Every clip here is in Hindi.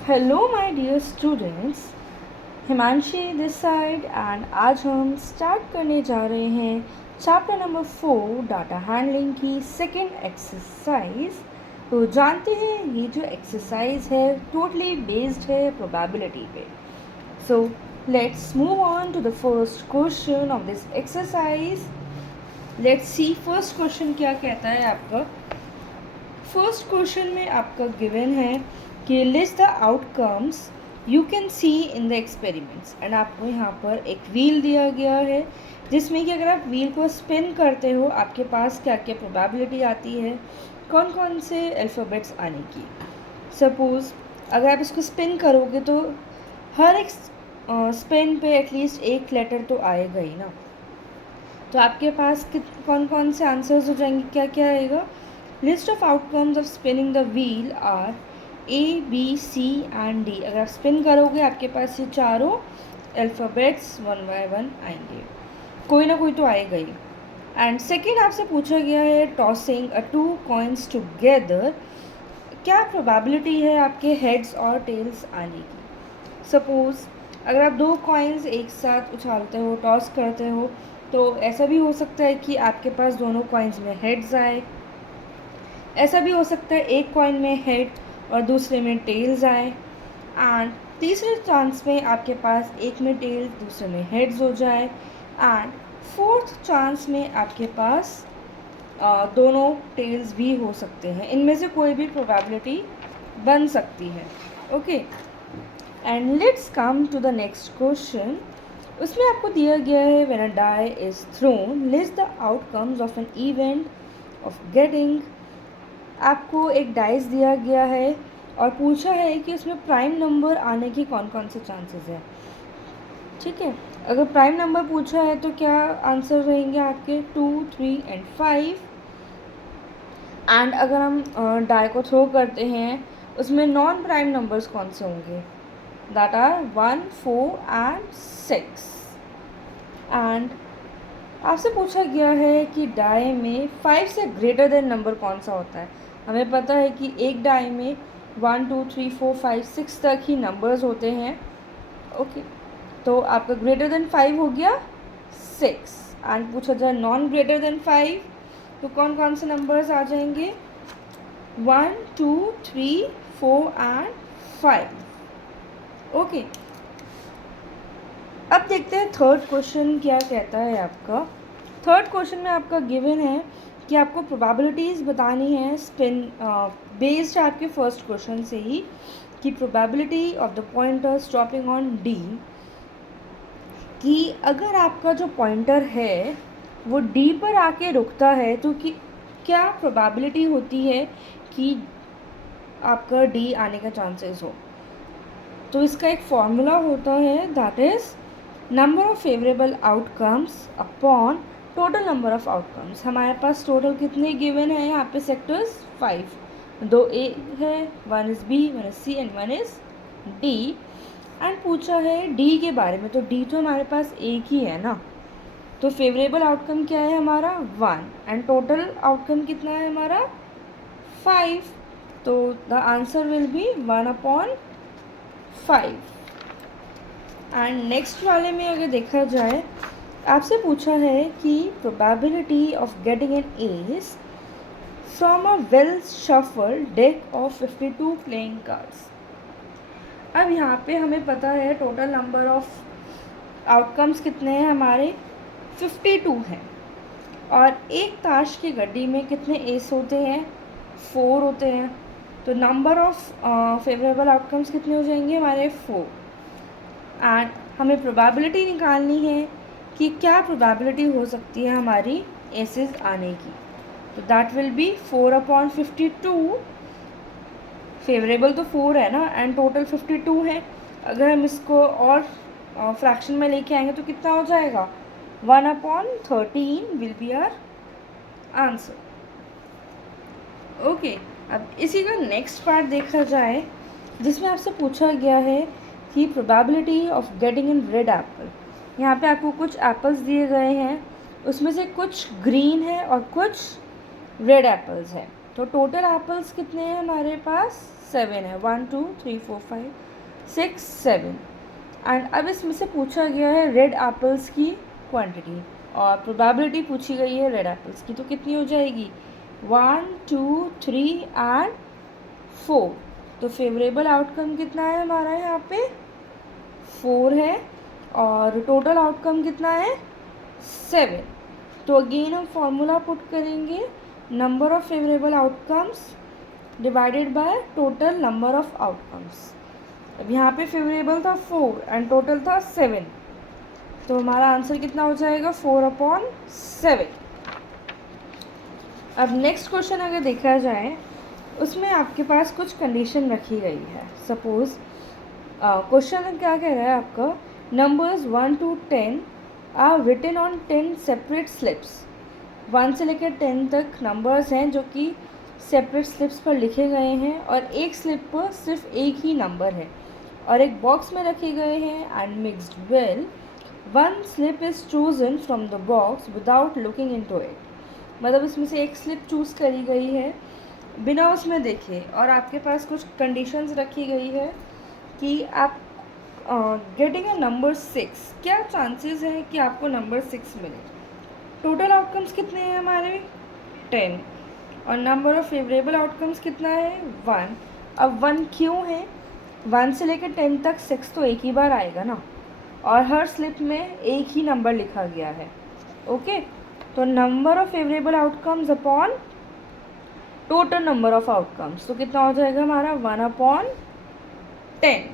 Hello my dear students, Himanshi this side and आज हम स्टार्ट करने जा रहे हैं चैप्टर नंबर 4 डाटा हैंडलिंग की सेकंड एक्सरसाइज। तो जानते हैं ये जो एक्सरसाइज है टोटली बेस्ड है प्रोबेबिलिटी पे। So let's move on to the first question of this exercise. Let's see first question क्या कहता है आपका। फर्स्ट क्वेश्चन में आपका गिवन है कि list the outcomes you can see in the experiments and आपको यहाँ पर एक व्हील दिया गया है जिसमें कि अगर आप व्हील को स्पिन करते हो आपके पास क्या क्या प्रोबेबिलिटी आती है, कौन कौन से अल्फ़ाबेट्स आने की। सपोज़ अगर आप इसको स्पिन करोगे तो हर एक स्पिन पे एटलीस्ट एक लेटर तो आएगा ही ना। तो आपके पास कौन कौन से आंसर्स हो जाएंगे, क्या क्या आएगा। List of outcomes of spinning the wheel are A B C and D. अगर आप स्पिन करोगे आपके पास ये चारों अल्फ़ाबेट्स वन बाय वन आएंगे, कोई ना कोई तो आएगा ही। एंड सेकेंड आपसे पूछा गया है टॉसिंग अ टू कॉइन्स टुगेदर, क्या प्रोबेबिलिटी है आपके हेड्स और टेल्स आने की। सपोज़ अगर आप दो कॉइन्स एक साथ उछालते हो, टॉस करते हो, तो ऐसा भी हो सकता है कि आपके पास दोनों कॉइन्स में हेड्स आए। ऐसा भी हो सकता है एक कॉइन में हेड और दूसरे में टेल्स आए। एंड तीसरे चांस में आपके पास एक में टेल्स दूसरे में हेड्स हो जाए। एंड फोर्थ चांस में आपके पास दोनों टेल्स भी हो सकते हैं। इनमें से कोई भी प्रोबेबिलिटी बन सकती है। Okay, and let's come to the next question. उसमें आपको दिया गया है when a die is thrown list the outcomes of an event of getting. आपको एक डाइस दिया गया है और पूछा है कि उसमें प्राइम नंबर आने की कौन कौन से चांसेस हैं। ठीक है, अगर प्राइम नंबर पूछा है तो क्या आंसर रहेंगे आपके 2, 3 एंड 5। एंड अगर हम डाई को थ्रो करते हैं उसमें नॉन प्राइम नंबर्स कौन से होंगे, दैट आर 1, 4 एंड 6। एंड आपसे पूछा गया है कि डाई में 5 से ग्रेटर देन नंबर कौन सा होता है। हमें पता है कि एक डाई में 1, 2, 3, 4, 5, 6 तक ही नंबर्स होते हैं। ओके, तो आपका ग्रेटर देन 5 हो गया 6। एंड पूछा जाए नॉन ग्रेटर देन 5 तो कौन कौन से नंबर्स आ जाएंगे, 1, 2, 3, 4 एंड 5। ओके, अब देखते हैं थर्ड क्वेश्चन क्या कहता है आपका। थर्ड क्वेश्चन में आपका गिवन है कि आपको प्रोबेबिलिटीज़ बतानी है स्पिन बेस्ड आपके फर्स्ट क्वेश्चन से ही, कि probability of the pointer stopping on D, कि अगर आपका जो पॉइंटर है वो डी पर आके रुकता है तो कि क्या प्रोबेबिलिटी होती है कि आपका डी आने का चांसेस हो। तो इसका एक फॉर्मूला होता है, that is number of favourable outcomes upon total number of outcomes. हमारे पास टोटल कितने गिवन है यहाँ पे सेक्टर्स 5, 2 ए है, 1 is B, 1 is C and 1 is D. And पूछा है डी के बारे में, तो डी तो हमारे पास एक ही है ना, तो फेवरेबल आउटकम क्या है हमारा 1 एंड टोटल आउटकम कितना है हमारा 5। तो the answer will B 1/5। And next वाले में अगर देखा जाए आपसे पूछा है कि probability of getting an S from a well shuffle deck of 52 playing cards. अब यहाँ पे हमें पता है टोटल नंबर ऑफ आउटकम्स कितने हैं हमारे 52 हैं, और एक ताश की गड्डी में कितने एस होते हैं, 4 होते हैं। तो नंबर ऑफ फेवरेबल आउटकम्स कितने हो जाएंगे हमारे 4। एंड हमें प्रोबेबिलिटी निकालनी है कि क्या प्रोबेबिलिटी हो सकती है हमारी एसेस आने की। तो दैट विल बी 4/52। फेवरेबल तो 4 है ना एंड टोटल 52 है। अगर हम इसको और फ्रैक्शन में लेके आएंगे तो कितना हो जाएगा, 1/13 will be our answer. Okay, अब इसी का नेक्स्ट पार्ट देखा जाए जिसमें आपसे पूछा गया है कि probability of getting in red Apple. यहाँ पे आपको कुछ एप्पल्स दिए गए हैं, उसमें से कुछ ग्रीन है और कुछ रेड एप्पल्स हैं। तो टोटल एप्पल्स कितने हैं हमारे पास 7 है, 1 2 3 4 5 6 7। एंड अब इसमें से पूछा गया है रेड एप्पल्स की क्वांटिटी और प्रोबेबिलिटी पूछी गई है रेड एप्पल्स की, तो कितनी हो जाएगी 1 2 3 एंड 4। तो फेवरेबल आउटकम कितना है हमारा यहाँ पे 4 है और टोटल आउटकम कितना है 7। तो अगेन हम फॉर्मूला पुट करेंगे number of favourable outcomes divided by total number of outcomes. अब यहाँ पे फेवरेबल था 4 एंड टोटल था 7, तो हमारा आंसर कितना हो जाएगा 4/7। अब नेक्स्ट क्वेश्चन अगर देखा जाए उसमें आपके पास कुछ कंडीशन रखी गई है। सपोज़ क्वेश्चन क्या कह रहा है आपका, numbers 1 to 10 are written on 10 separate slips. 1 से लेकर 10 तक नंबर्स हैं जो कि सेपरेट स्लिप्स पर लिखे गए हैं और एक स्लिप पर सिर्फ एक ही नंबर है और एक बॉक्स में रखे गए हैं and mixed well. One slip is chosen from the box without looking into it. मतलब इसमें से एक स्लिप चूज़ करी गई है बिना उसमें देखे और आपके पास कुछ कंडीशंस रखी गई है कि आप गेटिंग अ नंबर 6, क्या चांसेस हैं कि आपको नंबर 6 मिले। टोटल आउटकम्स कितने हैं हमारे 10 और नंबर ऑफ फेवरेबल आउटकम्स कितना है 1। अब 1 क्यों है, 1 से लेकर 10 तक 6 तो एक ही बार आएगा ना और हर स्लिप में एक ही नंबर लिखा गया है। ओके, तो number of favourable outcomes upon total number of outcomes, तो कितना हो जाएगा हमारा 1/10।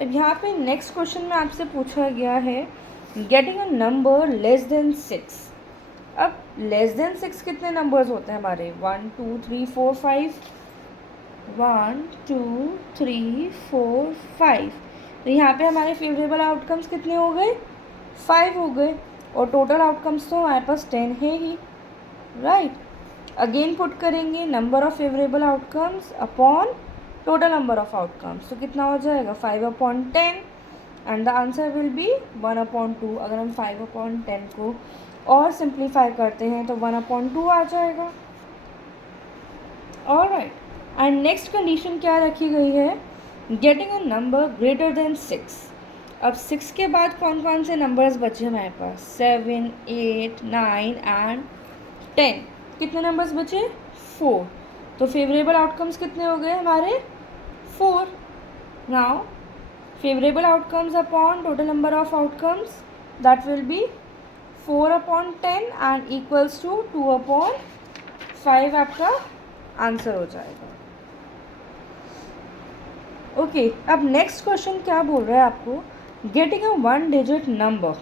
अब यहाँ पे नेक्स्ट क्वेश्चन में आपसे पूछा गया है getting a number less than 6। अब लेस देन 6 कितने नंबर्स होते हैं हमारे 1 2 3 4 5, 1 2 3 4 5। तो यहाँ पे हमारे फेवरेबल आउटकम्स कितने हो गए 5 हो गए और टोटल आउटकम्स तो हमारे पास 10 है ही, राइट। अगेन पुट करेंगे number of favourable outcomes upon total number of outcomes, तो कितना हो जाएगा 5/10 and the answer will B 1/2। अगर हम 5/10 को और सिंप्लीफाई करते हैं तो 1/2 आ जाएगा। ऑलराइट, एंड नेक्स्ट कंडीशन क्या रखी गई है, getting a number greater than 6। अब 6 के बाद कौन कौन से नंबर्स बचे हमारे पास 7 8 9 एंड 10। कितने नंबर्स बचे 4। तो फेवरेबल आउटकम्स कितने हो गए हमारे 4। Now favourable outcomes upon total number of outcomes that will be 4/10 and equals to 2/5 आपका आंसर हो जाएगा। ओके, अब नेक्स्ट क्वेश्चन क्या बोल रहा है आपको, गेटिंग अ 1 डिजिट नंबर।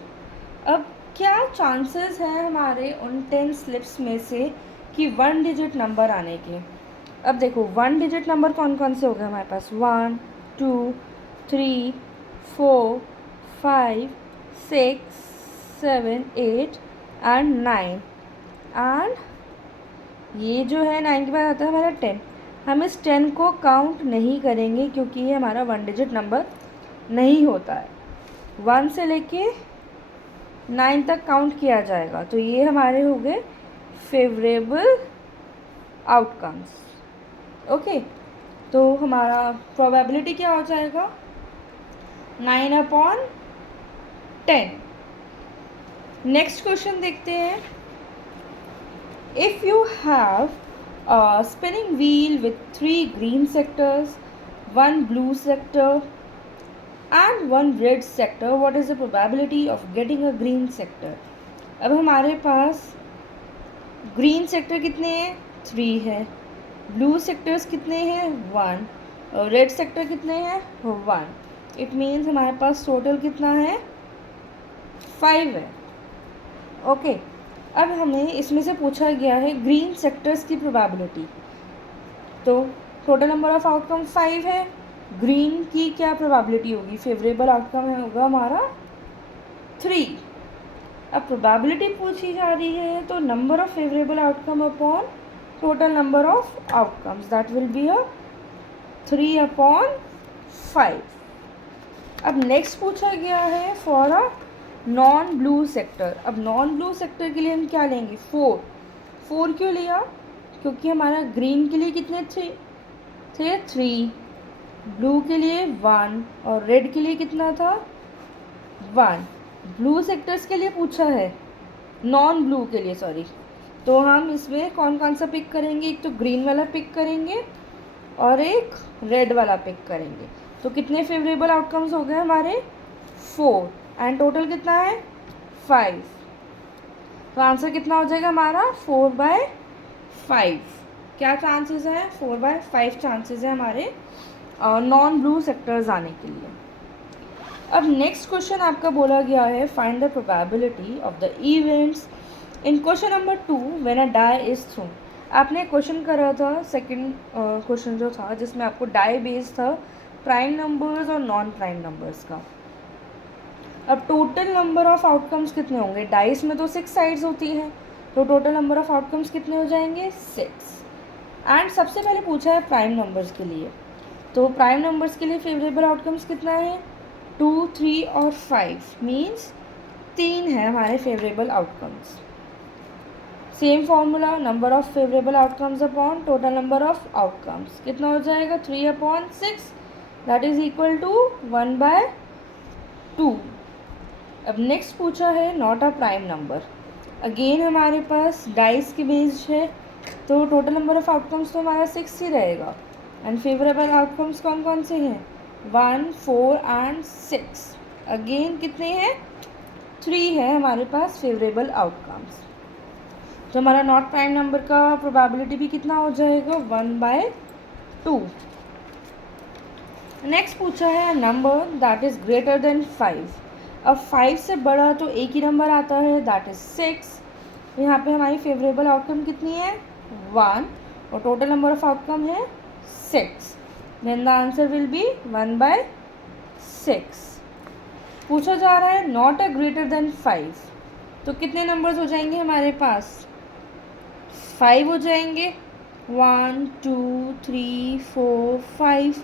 अब क्या चांसेस हैं हमारे उन 10 स्लिप्स में से कि 1 डिजिट नंबर आने के। अब देखो 1 डिजिट नंबर कौन कौन से हो गए हमारे पास 1 2 3 4 5 6 7 8 एंड 9 एंड ये जो है 9 के बाद आता है हमारा 10। हम इस 10 को काउंट नहीं करेंगे क्योंकि ये हमारा 1 डिजिट नंबर नहीं होता है। 1 से लेके 9 तक काउंट किया जाएगा, तो ये हमारे हो गए फेवरेबल आउटकम्स। ओके, तो हमारा प्रोबेबिलिटी क्या हो जाएगा 9/10। नेक्स्ट क्वेश्चन देखते हैं, if you have a spinning wheel with 3 green sectors, 1 blue sector and 1 red sector, what is the probability of getting a green sector। अब हमारे पास ग्रीन सेक्टर कितने हैं 3 है, ब्लू सेक्टर्स कितने हैं 1 और रेड सेक्टर कितने हैं 1। इट मीन्स हमारे पास टोटल कितना है 5 है। ओके, अब हमें इसमें से पूछा गया है ग्रीन सेक्टर्स की प्रोबेबिलिटी। तो टोटल नंबर ऑफ आउटकम 5 है, ग्रीन की क्या प्रोबेबिलिटी होगी, फेवरेबल आउटकम होगा हमारा 3। अब प्रोबेबिलिटी पूछी जा रही है तो number of favourable outcome upon total number of outcomes that will be a 3/5। अब नेक्स्ट पूछा गया है for a non blue sector. अब नॉन ब्लू सेक्टर के लिए हम क्या लेंगे 4 क्यों लिया, क्योंकि हमारा ग्रीन के लिए कितने 3 थे 3, ब्लू के लिए 1 और रेड के लिए कितना था 1। ब्लू सेक्टर्स के लिए पूछा है, नॉन ब्लू के लिए सॉरी। तो हम इसमें कौन कौन सा पिक करेंगे, एक तो ग्रीन वाला पिक करेंगे और एक रेड वाला पिक करेंगे। तो कितने फेवरेबल आउटकम्स हो गए हमारे 4 एंड टोटल कितना है 5। तो आंसर कितना हो जाएगा हमारा 4/5। क्या चांसेस है 4/5 चांसेस है हमारे नॉन ब्लू सेक्टर्स आने के लिए। अब नेक्स्ट क्वेश्चन आपका बोला गया है find the probability of the events in question number 2 when a die is thrown. आपने क्वेश्चन करा था सेकंड क्वेश्चन जो था जिसमें आपको डाई बेस्ड था प्राइम नंबर्स और नॉन प्राइम नंबर्स का। अब टोटल नंबर ऑफ आउटकम्स कितने होंगे, डाइस में तो 6 साइड्स होती हैं, तो टोटल नंबर ऑफ आउटकम्स कितने हो जाएंगे 6। एंड सबसे पहले पूछा है प्राइम नंबर्स के लिए, तो प्राइम नंबर्स के लिए फेवरेबल आउटकम्स कितना है 2, 3 और 5 मीन्स 3 है हमारे favourable outcomes. Same formula, number of favourable outcomes upon total number of outcomes, कितना हो जाएगा 3/6 दैट इज इक्वल टू 1/2। अब नेक्स्ट पूछा है not a prime number, again हमारे पास डाइस के बेस्ड है, तो टोटल नंबर ऑफ आउटकम्स तो हमारा 6 ही रहेगा एंड फेवरेबल आउटकम्स कौन कौन से हैं 1, 4 एंड 6। अगेन कितने हैं 3 है हमारे पास फेवरेबल आउटकम्स। तो हमारा नॉट प्राइम नंबर का प्रोबेबिलिटी भी कितना हो जाएगा 1/2। नेक्स्ट पूछा है number that is greater than 5। अब 5 से बड़ा तो एक ही नंबर आता है दैट इज़ 6। यहाँ पे हमारी फेवरेबल आउटकम कितनी है 1 और टोटल नंबर ऑफ आउटकम है 6। Then the answer will be 1/6। पूछा जा रहा है नॉट अ ग्रेटर देन 5, तो कितने नंबर्स हो जाएंगे हमारे पास 5 हो जाएंगे 1, 2, 3, 4, 5।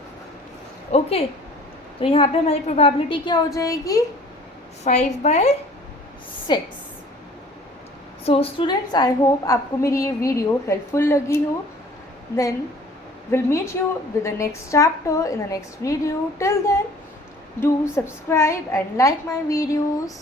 ओके, तो यहाँ पे हमारी प्रोबेबिलिटी क्या हो जाएगी 5/6। सो स्टूडेंट्स आई होप आपको मेरी ये वीडियो हेल्पफुल लगी हो। Then will meet you with the next chapter in the next video. Till then do subscribe and like my videos.